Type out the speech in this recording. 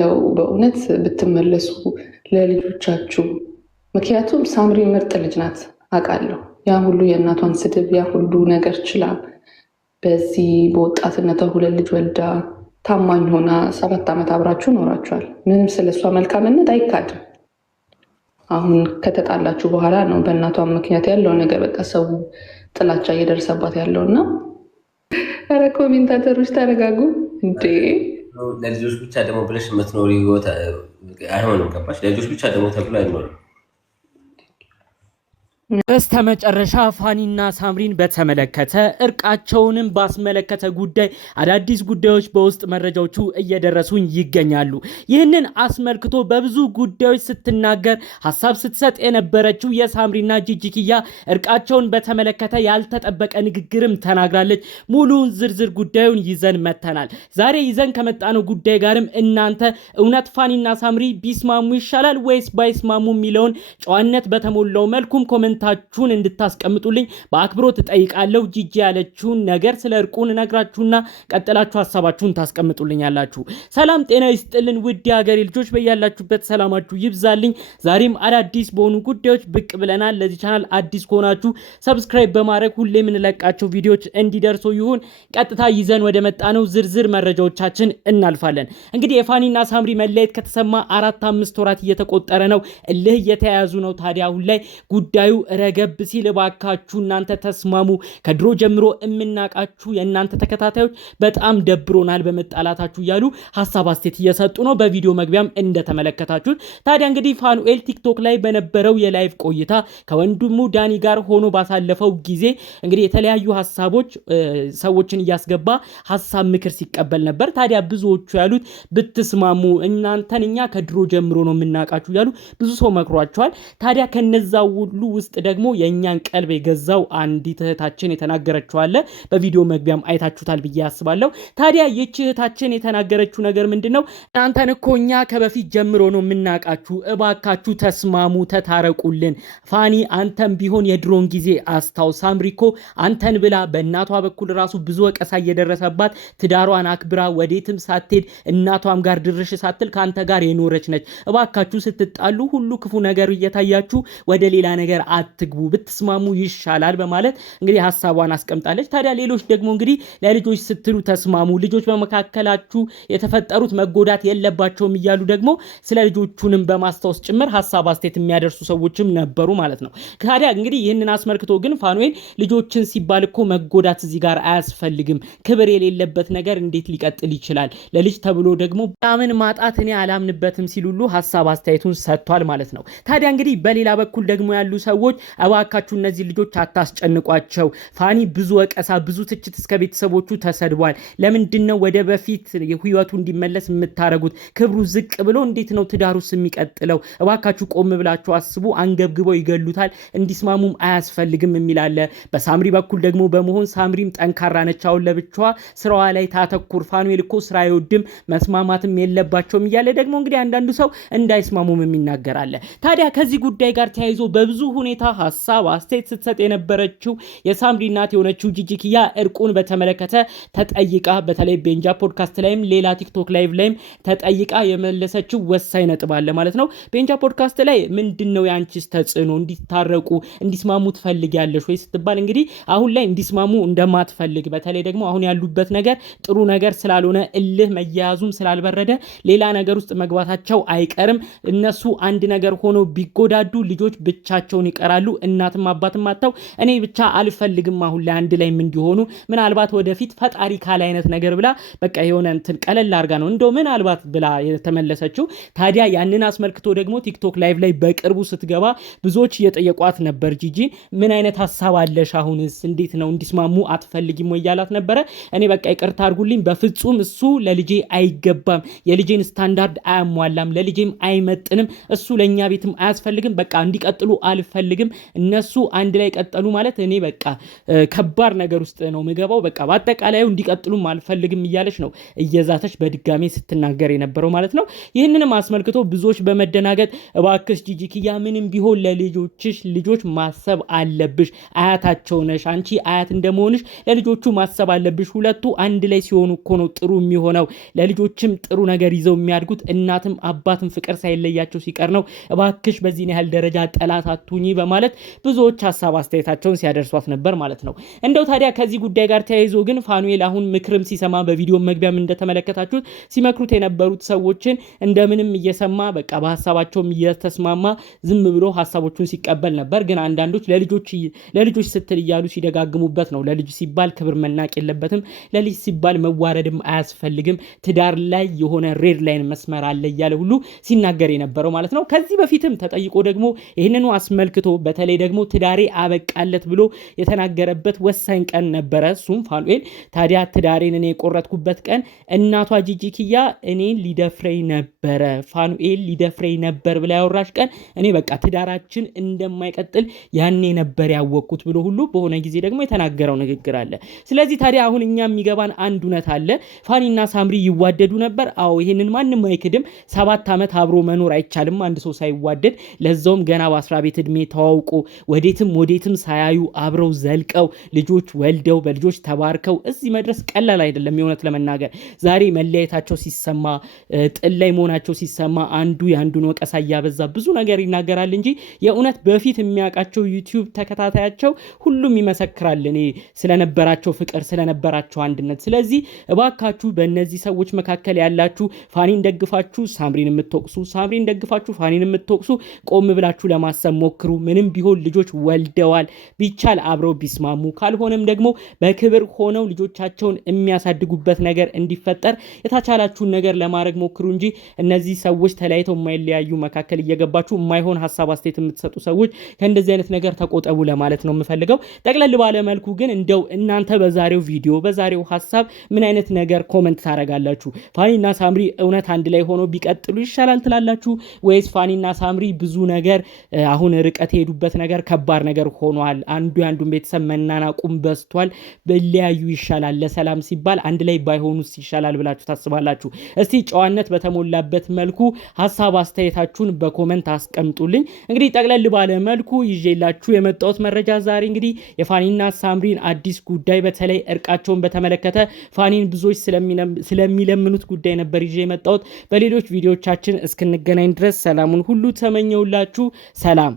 እንደው በእውነት ብትመለሱ ለልጆቻችሁ። ምክንያቱም ሳምሪ ምርጥ ልጅ ናት አውቃለሁ። ያ ሁሉ የእናቷን ስድብ ያ ሁሉ ነገር ችላ በዚህ በወጣትነቷ 2 ልጅ ወልዳ ታማኝ ሆና 7 ዓመት አብራችሁ ኖራችኋል። ምንም ስለሷ መልካምነት አይካድም። አሁን ከተጣላችሁ በኋላ ነው በእናቷ ምክንያት ያለው ነገር በቃ ሰው ጥላቻ እየደረሰባት ያለውና ኧረ ኮሜንታተሮች ተረጋጉ እንዴ! ለልጆች ብቻ ደግሞ ብለሽ የምትኖሪ ህይወት አይሆንም። ገባሽ? ለልጆች ብቻ ደግሞ ተብሎ አይኖርም። በስተመጨረሻ ፋኒና ሳምሪን በተመለከተ እርቃቸውንም ባስመለከተ ጉዳይ አዳዲስ ጉዳዮች በውስጥ መረጃዎቹ እየደረሱኝ ይገኛሉ። ይህንን አስመልክቶ በብዙ ጉዳዮች ስትናገር ሀሳብ ስትሰጥ የነበረችው የሳምሪና ጂጂኪያ እርቃቸውን በተመለከተ ያልተጠበቀ ንግግርም ተናግራለች። ሙሉውን ዝርዝር ጉዳዩን ይዘን መተናል። ዛሬ ይዘን ከመጣነው ጉዳይ ጋርም እናንተ እውነት ፋኒና ሳምሪ ቢስማሙ ይሻላል ወይስ ባይስማሙ የሚለውን ጨዋነት በተሞላው መልኩም ኮሜንት ታችሁን እንድታስቀምጡልኝ በአክብሮት እጠይቃለሁ። ጂጂ ያለችውን ነገር ስለ እርቁን ነግራችሁና ቀጥላችሁ ሐሳባችሁን ታስቀምጡልኛላችሁ። ሰላም ጤና ይስጥልን ውድ ሀገሬ ልጆች፣ በያላችሁበት ሰላማችሁ ይብዛልኝ። ዛሬም አዳዲስ በሆኑ ጉዳዮች ብቅ ብለናል። ለዚህ ቻናል አዲስ ከሆናችሁ ሰብስክራይብ በማድረግ ሁሌ የምንለቃቸው ቪዲዮዎች እንዲደርሱ ይሁን። ቀጥታ ይዘን ወደ መጣነው ዝርዝር መረጃዎቻችን እናልፋለን። እንግዲህ የፋኒና ሳምሪ መለየት ከተሰማ 4-5 ወራት እየተቆጠረ ነው። እልህ እየተያያዙ ነው። ታዲያ አሁን ላይ ጉዳዩ ረገብ ሲል ባካችሁ እናንተ ተስማሙ። ከድሮ ጀምሮ የምናቃችሁ የእናንተ ተከታታዮች በጣም ደብሮናል በመጣላታችሁ እያሉ ሐሳብ አስተያየት እየሰጡ ነው። በቪዲዮ መግቢያም እንደተመለከታችሁት ታዲያ እንግዲህ ፋኑኤል ቲክቶክ ላይ በነበረው የላይቭ ቆይታ ከወንድሙ ዳኒ ጋር ሆኖ ባሳለፈው ጊዜ እንግዲህ የተለያዩ ሐሳቦች ሰዎችን እያስገባ ሐሳብ ምክር ሲቀበል ነበር። ታዲያ ብዙዎቹ ያሉት ብትስማሙ እናንተን እኛ ከድሮ ጀምሮ ነው የምናቃችሁ እያሉ ብዙ ሰው መክሯቸዋል። ታዲያ ከነዛው ሁሉ ውስጥ ደግሞ የኛን ቀልብ የገዛው አንዲት እህታችን የተናገረችው አለ። በቪዲዮ መግቢያም አይታችሁታል ብዬ አስባለሁ። ታዲያ ይህች እህታችን የተናገረችው ነገር ምንድነው? እናንተን እኮ እኛ ከበፊት ጀምሮ ነው የምናቃችሁ፣ እባካችሁ ተስማሙ፣ ተታረቁልን። ፋኒ አንተም ቢሆን የድሮን ጊዜ አስታው። ሳምሪኮ አንተን ብላ በእናቷ በኩል ራሱ ብዙ ወቀሳ እየደረሰባት ትዳሯን አክብራ ወዴትም ሳትሄድ እናቷም ጋር ድርሽ ሳትል ካንተ ጋር የኖረች ነች። እባካችሁ ስትጣሉ ሁሉ ክፉ ነገር እየታያችሁ ወደ ሌላ ነገር አትግቡ፣ ብትስማሙ ይሻላል በማለት እንግዲህ ሐሳቧን አስቀምጣለች። ታዲያ ሌሎች ደግሞ እንግዲህ ለልጆች ስትሉ ተስማሙ፣ ልጆች በመካከላችሁ የተፈጠሩት መጎዳት የለባቸውም እያሉ ደግሞ ስለ ልጆቹንም በማስታወስ ጭምር ሐሳብ አስተያየት የሚያደርሱ ሰዎችም ነበሩ ማለት ነው። ታዲያ እንግዲህ ይህንን አስመልክቶ ግን ፋኑኤል ልጆችን ሲባል እኮ መጎዳት እዚህ ጋር አያስፈልግም፣ ክብር የሌለበት ነገር እንዴት ሊቀጥል ይችላል? ለልጅ ተብሎ ደግሞ ምን ማጣት እኔ አላምንበትም ሲሉሉ ሐሳብ አስተያየቱን ሰጥቷል ማለት ነው። ታዲያ እንግዲህ በሌላ በኩል ደግሞ ያሉ ሰዎች እባካችሁ እነዚህ ልጆች አታስጨንቋቸው። ፋኒ ብዙ ወቀሳ ብዙ ትችት እስከ ቤተሰቦቹ ተሰድቧል። ለምንድነው ወደ በፊት ህይወቱ እንዲመለስ የምታረጉት? ክብሩ ዝቅ ብሎ እንዴት ነው ትዳሩስ የሚቀጥለው? እባካችሁ ቆም ብላችሁ አስቡ። አንገብግበው ይገሉታል። እንዲስማሙም አያስፈልግም የሚላለ። በሳምሪ በኩል ደግሞ በመሆን ሳምሪም ጠንካራ ነች፣ አሁን ለብቻዋ ስራዋ ላይ ታተኩር። ፋኑኤል እኮ ስራ አይወድም መስማማትም የለባቸውም እያለ ደግሞ እንግዲህ አንዳንዱ ሰው እንዳይስማሙም የሚናገራለ። ታዲያ ከዚህ ጉዳይ ጋር ተያይዞ በብዙ ሁኔታ ሐሳብ አስተያየት ስትሰጥ የነበረችው የሳምሪ እናት የሆነችው ጂጂኪያ እርቁን በተመለከተ ተጠይቃ በተለይ ቤንጃ ፖድካስት ላይም ሌላ ቲክቶክ ላይቭ ላይም ተጠይቃ የመለሰችው ወሳኝ ነጥብ አለ ማለት ነው። ቤንጃ ፖድካስት ላይ ምንድነው ያንቺስ ተጽዕኖ እንዲታረቁ እንዲስማሙ ትፈልጊያለሽ ወይ ስትባል እንግዲህ አሁን ላይ እንዲስማሙ እንደማትፈልግ በተለይ ደግሞ አሁን ያሉበት ነገር ጥሩ ነገር ስላልሆነ እልህ መያያዙም ስላልበረደ ሌላ ነገር ውስጥ መግባታቸው አይቀርም። እነሱ አንድ ነገር ሆኖ ቢጎዳዱ ልጆች ብቻቸውን ይቀራሉ። እናትም አባትም አጣው እኔ ብቻ አልፈልግም አሁን ላይ አንድ ላይም እንዲሆኑ ምናልባት ወደፊት ፈጣሪ ካለ አይነት ነገር ብላ በቃ የሆነ እንትን ቀለል አርጋ ነው እንደው ምናልባት ብላ የተመለሰችው። ታዲያ ያንን አስመልክቶ ደግሞ ቲክቶክ ላይቭ ላይ በቅርቡ ስትገባ ብዙዎች እየጠየቋት ነበር። ጂጂ ምን አይነት ሐሳብ አለሽ? አሁንስ እንዴት ነው እንዲስማሙ አትፈልጊም ወይ ያላት ነበረ። እኔ በቃ ይቅርታ አድርጉልኝ፣ በፍጹም እሱ ለልጄ አይገባም፣ የልጄን ስታንዳርድ አያሟላም፣ ለልጄም አይመጥንም፣ እሱ ለኛ ቤትም አያስፈልግም፣ በቃ እንዲቀጥሉ አልፈልግም አልፈልግም። እነሱ አንድ ላይ ቀጠሉ ማለት እኔ በቃ ከባድ ነገር ውስጥ ነው ምገባው። በቃ በአጠቃላዩ እንዲቀጥሉም አልፈልግም እያለች ነው እየዛተች በድጋሚ ስትናገር የነበረው ማለት ነው። ይህንንም አስመልክቶ ብዙዎች በመደናገጥ እባክሽ ጂጂኪያ ምንም ቢሆን ለልጆችሽ ልጆች ማሰብ አለብሽ፣ አያታቸው ነሽ፣ አንቺ አያት እንደመሆንሽ ለልጆቹ ማሰብ አለብሽ። ሁለቱ አንድ ላይ ሲሆኑ እኮ ነው ጥሩ የሚሆነው። ለልጆችም ጥሩ ነገር ይዘው የሚያድጉት እናትም አባትም ፍቅር ሳይለያቸው ሲቀር ነው። እባክሽ በዚህን ያህል ደረጃ ጠላት አትሁኚ በማለት ብዙዎች ሀሳብ አስተያየታቸውን ሲያደርሷት ነበር ማለት ነው። እንደው ታዲያ ከዚህ ጉዳይ ጋር ተያይዞ ግን ፋኑኤል አሁን ምክርም ሲሰማ በቪዲዮ መግቢያም እንደተመለከታችሁት ሲመክሩት የነበሩት ሰዎችን እንደምንም እየሰማ በቃ በሀሳባቸውም እየተስማማ ዝም ብሎ ሀሳቦቹን ሲቀበል ነበር። ግን አንዳንዶች ለልጆች ስትል እያሉ ሲደጋግሙበት ነው። ለልጅ ሲባል ክብር መናቅ የለበትም፣ ለልጅ ሲባል መዋረድም አያስፈልግም፣ ትዳር ላይ የሆነ ሬድ ላይን መስመር አለ እያለ ሁሉ ሲናገር የነበረው ማለት ነው። ከዚህ በፊትም ተጠይቆ ደግሞ ይህንኑ አስመልክቶ በተለይ ደግሞ ትዳሬ አበቃለት ብሎ የተናገረበት ወሳኝ ቀን ነበረ። እሱም ፋኑኤል ታዲያ ትዳሬን እኔ የቆረጥኩበት ቀን እናቷ ጂጂኪያ እኔን ሊደፍረኝ ነበረ፣ ፋኑኤል ሊደፍረኝ ነበር ብላ ያወራሽ ቀን እኔ በቃ ትዳራችን እንደማይቀጥል ያኔ ነበር ያወቅኩት ብሎ ሁሉ በሆነ ጊዜ ደግሞ የተናገረው ንግግር አለ። ስለዚህ ታዲያ አሁን እኛ የሚገባን አንድ እውነት አለ። ፋኒና ሳምሪ ይዋደዱ ነበር። አዎ ይህንን ማንም አይክድም። 7 ዓመት አብሮ መኖር አይቻልም አንድ ሰው ሳይዋደድ፣ ለዛውም ገና በ10 ቤት ዕድሜ ተዋውቆ ወዴትም ሳያዩ አብረው ዘልቀው ልጆች ወልደው በልጆች ተባርከው እዚህ መድረስ ቀላል አይደለም። የእውነት ለመናገር ዛሬ መለያየታቸው ሲሰማ ጥል ላይ መሆናቸው ሲሰማ አንዱ የአንዱን ወቀሳ እያበዛ ብዙ ነገር ይናገራል እንጂ የእውነት በፊት የሚያውቃቸው ዩቲዩብ ተከታታያቸው ሁሉም ይመሰክራል እኔ ስለነበራቸው ፍቅር ስለነበራቸው አንድነት። ስለዚህ እባካችሁ በእነዚህ ሰዎች መካከል ያላችሁ ፋኒን ደግፋችሁ ሳምሪን የምትወቅሱ፣ ሳምሪን ደግፋችሁ ፋኒን የምትወቅሱ ቆም ብላችሁ ለማሰብ ሞክሩ። ምንም ቢሆን ልጆች ወልደዋል። ቢቻል አብረው ቢስማሙ፣ ካልሆነም ደግሞ በክብር ሆነው ልጆቻቸውን የሚያሳድጉበት ነገር እንዲፈጠር የተቻላችሁን ነገር ለማድረግ ሞክሩ እንጂ እነዚህ ሰዎች ተለያይተው የማይለያዩ መካከል እየገባችሁ የማይሆን ሀሳብ አስተያየት የምትሰጡ ሰዎች ከእንደዚህ አይነት ነገር ተቆጠቡ ለማለት ነው የምፈልገው። ጠቅለል ባለ መልኩ ግን እንደው እናንተ በዛሬው ቪዲዮ በዛሬው ሀሳብ ምን አይነት ነገር ኮመንት ታደርጋላችሁ? ፋኒና ሳምሪ እውነት አንድ ላይ ሆኖ ቢቀጥሉ ይሻላል ትላላችሁ ወይስ ፋኒና ሳምሪ ብዙ ነገር አሁን ርቀት የሄዱበት ነገር ከባድ ነገር ሆኗል፣ አንዱ የአንዱን ቤተሰብ መናናቁም በስቷል፣ በሊያዩ ይሻላል፣ ለሰላም ሲባል አንድ ላይ ባይሆኑስ ይሻላል ብላችሁ ታስባላችሁ? እስቲ ጨዋነት በተሞላበት መልኩ ሀሳብ አስተያየታችሁን በኮመንት አስቀምጡልኝ። እንግዲህ ጠቅለል ባለ መልኩ ይዤላችሁ የመጣሁት መረጃ ዛሬ እንግዲህ የፋኒና ሳምሪን አዲስ ጉዳይ በተለይ እርቃቸውን በተመለከተ ፋኒን ብዙዎች ስለሚለምኑት ጉዳይ ነበር ይዤ የመጣሁት። በሌሎች ቪዲዮቻችን እስክንገናኝ ድረስ ሰላሙን ሁሉ ተመኘውላችሁ። ሰላም።